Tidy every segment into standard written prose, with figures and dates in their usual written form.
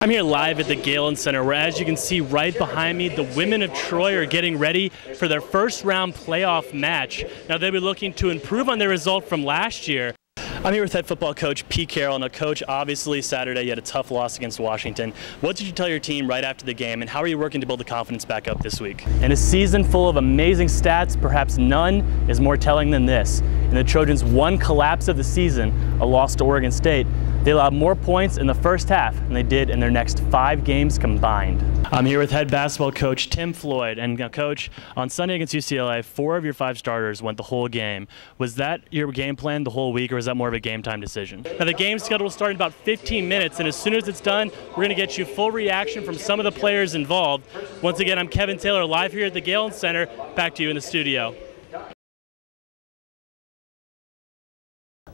I'm here live at the Galen Center, where, as you can see right behind me, the women of Troy are getting ready for their first round playoff match. Now, they'll be looking to improve on their result from last year. I'm here with head football coach Pete Carroll. Now, coach, obviously Saturday you had a tough loss against Washington. What did you tell your team right after the game, and how are you working to build the confidence back up this week? In a season full of amazing stats, perhaps none is more telling than this. In the Trojans' one collapse of the season, a loss to Oregon State, they allowed more points in the first half than they did in their next 5 games combined. I'm here with head basketball coach Tim Floyd. And coach, on Sunday against UCLA, 4 of your 5 starters went the whole game. Was that your game plan the whole week, or was that more of a game time decision? Now, the game schedule will start in about 15 minutes, and as soon as it's done, we're going to get you full reaction from some of the players involved. Once again, I'm Kevin Taylor, live here at the Galen Center. Back to you in the studio.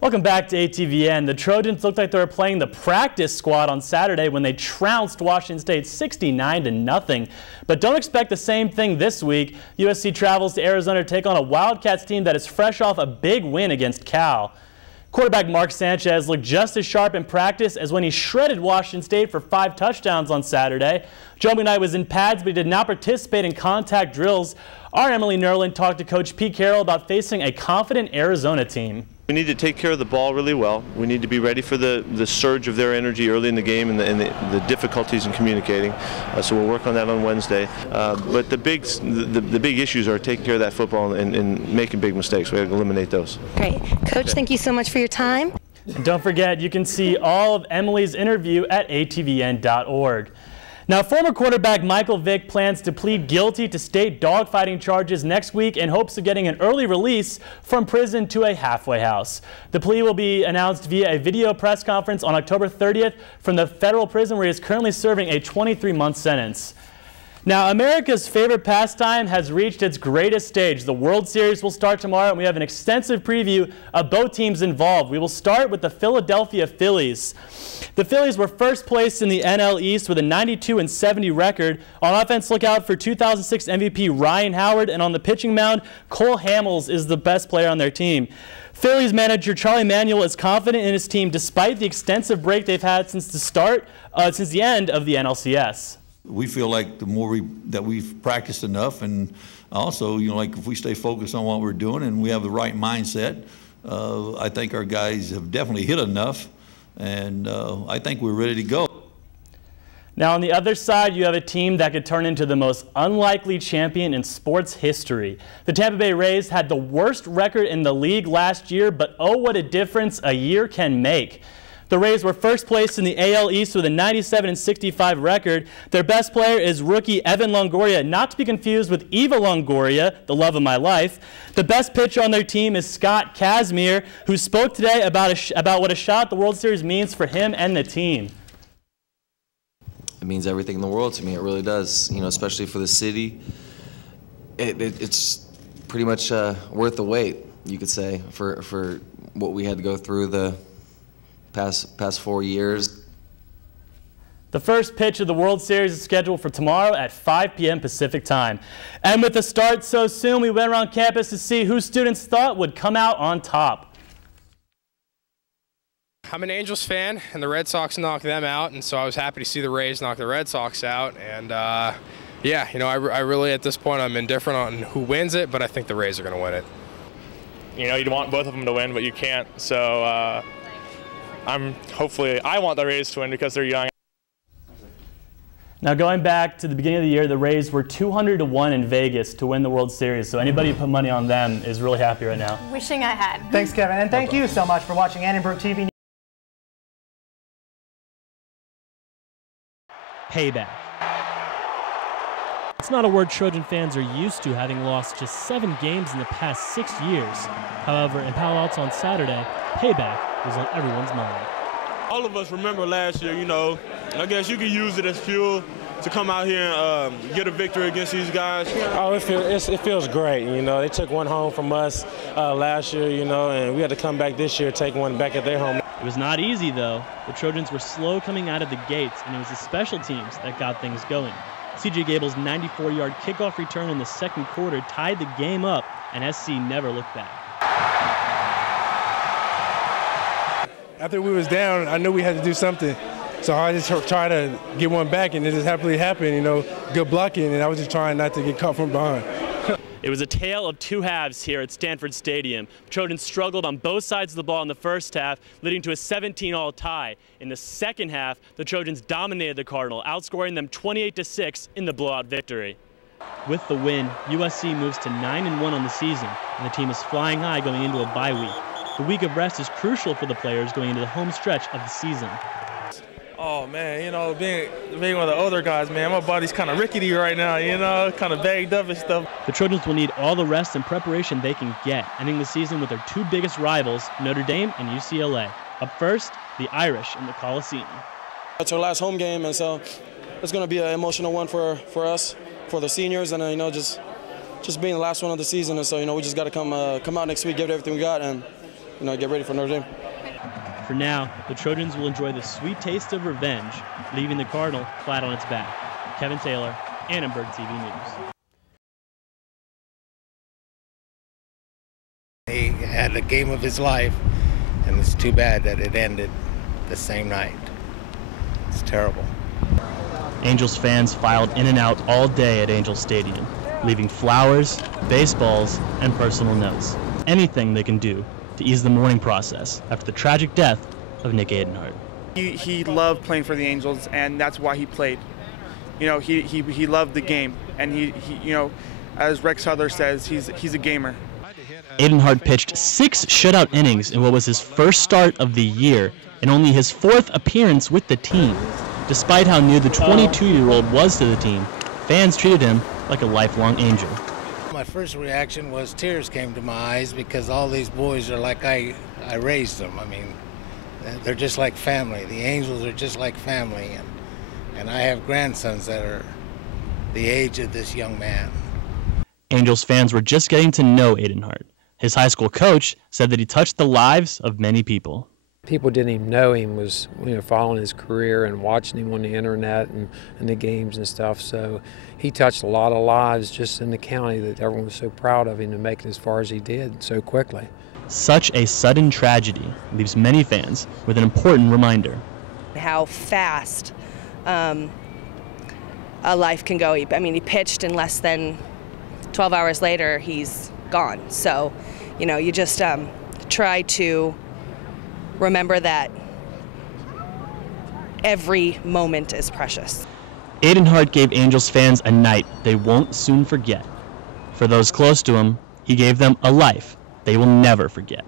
Welcome back to ATVN. The Trojans looked like they were playing the practice squad on Saturday when they trounced Washington State 69-0. But don't expect the same thing this week. USC travels to Arizona to take on a Wildcats team that is fresh off a big win against Cal. Quarterback Mark Sanchez looked just as sharp in practice as when he shredded Washington State for 5 touchdowns on Saturday. Joe McKnight was in pads, but he did not participate in contact drills. Our Emily Nerlin talked to Coach Pete Carroll about facing a confident Arizona team. We need to take care of the ball really well. We need to be ready for the surge of their energy early in the game and the difficulties in communicating. So we'll work on that on Wednesday. But the big issues are taking care of that football and making big mistakes. We have to eliminate those. Great. Coach, thank you so much for your time. And don't forget, you can see all of Emily's interview at atvn.org. Now, former quarterback Michael Vick plans to plead guilty to state dogfighting charges next week in hopes of getting an early release from prison to a halfway house. The plea will be announced via a video press conference on October 30th from the federal prison where he is currently serving a 23-month sentence. Now, America's favorite pastime has reached its greatest stage. The World Series will start tomorrow, and we have an extensive preview of both teams involved. We will start with the Philadelphia Phillies. The Phillies were first placed in the NL East with a 92-70 record. On offense, look out for 2006 MVP Ryan Howard, and on the pitching mound, Cole Hamels is the best player on their team. Phillies manager Charlie Manuel is confident in his team despite the extensive break they've had since the end of the NLCS. We feel like the more that we've practiced enough, and also, like if we stay focused on what we're doing and we have the right mindset, I think our guys have definitely hit enough, and I think we're ready to go. Now, on the other side, you have a team that could turn into the most unlikely champion in sports history. The Tampa Bay Rays had the worst record in the league last year, but oh, what a difference a year can make. The Rays were first placed in the AL East with a 97-65 record. Their best player is rookie Evan Longoria, not to be confused with Eva Longoria, the love of my life. The best pitcher on their team is Scott Kazmir, who spoke today about what a shot at the World Series means for him and the team. It means everything in the world to me. It really does. Especially for the city. It's pretty much worth the wait, you could say, for what we had to go through the past 4 years. The first pitch of the World Series is scheduled for tomorrow at 5 p.m. Pacific time. And with the start so soon, we went around campus to see who students thought would come out on top. I'm an Angels fan, and the Red Sox knocked them out, and so I was happy to see the Rays knock the Red Sox out. And yeah, I really, at this point, I'm indifferent on who wins it, but I think the Rays are going to win it. You'd want both of them to win, but you can't. So I want the Rays to win because they're young. Now, going back to the beginning of the year, the Rays were 200-1 in Vegas to win the World Series. So anybody who put money on them is really happy right now. Wishing I had. Thanks, Kevin, and thank you so much for watching Annenberg TV. Payback. It's not a word Trojan fans are used to, having lost just 7 games in the past 6 years. However, in Palo Alto on Saturday, payback was on everyone's mind. All of us remember last year, I guess you could use it as fuel to come out here and get a victory against these guys. Oh, it feels great. They took one home from us last year, and we had to come back this year, take one back at their home. It was not easy, though. The Trojans were slow coming out of the gates, and it was the special teams that got things going. C.J. Gable's 94-yard kickoff return in the second quarter tied the game up, and SC never looked back. After we was down, I knew we had to do something. So I just try to get one back, and it just happily happened, you know, good blocking, and I was just trying not to get caught from behind. It was a tale of two halves here at Stanford Stadium. The Trojans struggled on both sides of the ball in the first half, leading to a 17-all tie. In the second half, the Trojans dominated the Cardinal, outscoring them 28-6 in the blowout victory. With the win, USC moves to 9-1 on the season, and the team is flying high going into a bye week. The week of rest is crucial for the players going into the home stretch of the season. Oh man, you know, being one of the older guys, man, my body's kind of rickety right now, you know, kind of bagged up and stuff. The Trojans will need all the rest and preparation they can get, ending the season with their two biggest rivals, Notre Dame and UCLA. Up first, the Irish in the Coliseum. It's our last home game, and so it's going to be an emotional one for us, for the seniors, and you know, just being the last one of the season, and so you know, we just got to come out next week, give it everything we got, and you know, get ready for Notre Dame. For now, the Trojans will enjoy the sweet taste of revenge, leaving the Cardinal flat on its back. Kevin Taylor, Annenberg TV News. He had a game of his life, and it's too bad that it ended the same night. It's terrible. Angels fans filed in and out all day at Angels Stadium, leaving flowers, baseballs, and personal notes. Anything they can do to ease the mourning process after the tragic death of Nick Adenhart. He loved playing for the Angels, and that's why he played. You know, he loved the game, and he you know, as Rex Hudler says, he's a gamer. Adenhart pitched 6 shutout innings in what was his first start of the year and only his 4th appearance with the team. Despite how new the 22-year-old was to the team, fans treated him like a lifelong angel. My first reaction was tears came to my eyes because all these boys are like I raised them. I mean, they're just like family. The Angels are just like family, and I have grandsons that are the age of this young man. Angels fans were just getting to know Adenhart. His high school coach said that he touched the lives of many people. People didn't even know him, was following his career and watching him on the internet and the games and stuff. So he touched a lot of lives just in the county that everyone was so proud of him to make it as far as he did so quickly. Such a sudden tragedy leaves many fans with an important reminder. How fast a life can go. I mean, he pitched in less than 12 hours later, he's gone. So, you know, you just try to remember that every moment is precious. Adenhart gave Angels fans a night they won't soon forget. For those close to him, he gave them a life they will never forget.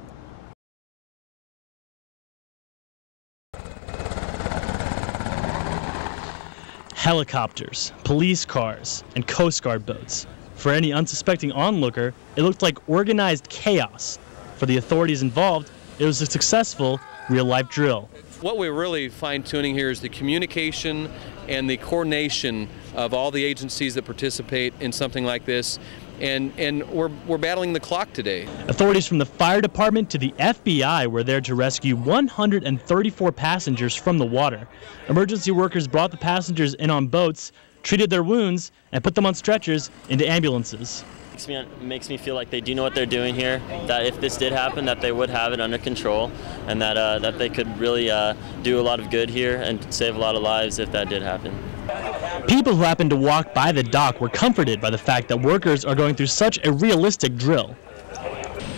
Helicopters, police cars, and Coast Guard boats. For any unsuspecting onlooker, it looked like organized chaos. For the authorities involved, it was a successful real-life drill. What we're really fine-tuning here is the communication and the coordination of all the agencies that participate in something like this, and we're battling the clock today. Authorities from the fire department to the FBI were there to rescue 134 passengers from the water. Emergency workers brought the passengers in on boats, treated their wounds, and put them on stretchers into ambulances. Makes me feel like they do know what they're doing here, that if this did happen, that they would have it under control, and that they could really do a lot of good here and save a lot of lives if that did happen. People who happened to walk by the dock were comforted by the fact that workers are going through such a realistic drill.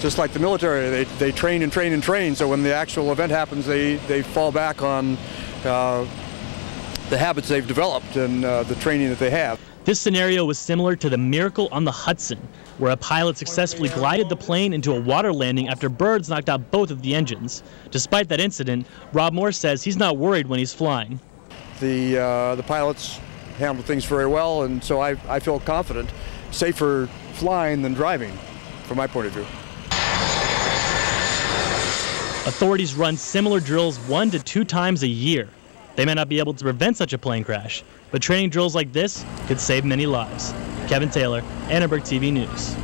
Just like the military, they train and train and train, so when the actual event happens, they fall back on the habits they've developed and the training that they have. This scenario was similar to the Miracle on the Hudson, where a pilot successfully glided the plane into a water landing after birds knocked out both of the engines. Despite that incident, Rob Moore says he's not worried when he's flying. The pilots handled things very well, and so I feel confident, safer flying than driving, from my point of view. Authorities run similar drills 1 to 2 times a year. They may not be able to prevent such a plane crash, but training drills like this could save many lives. Kevin Taylor, Annenberg TV News.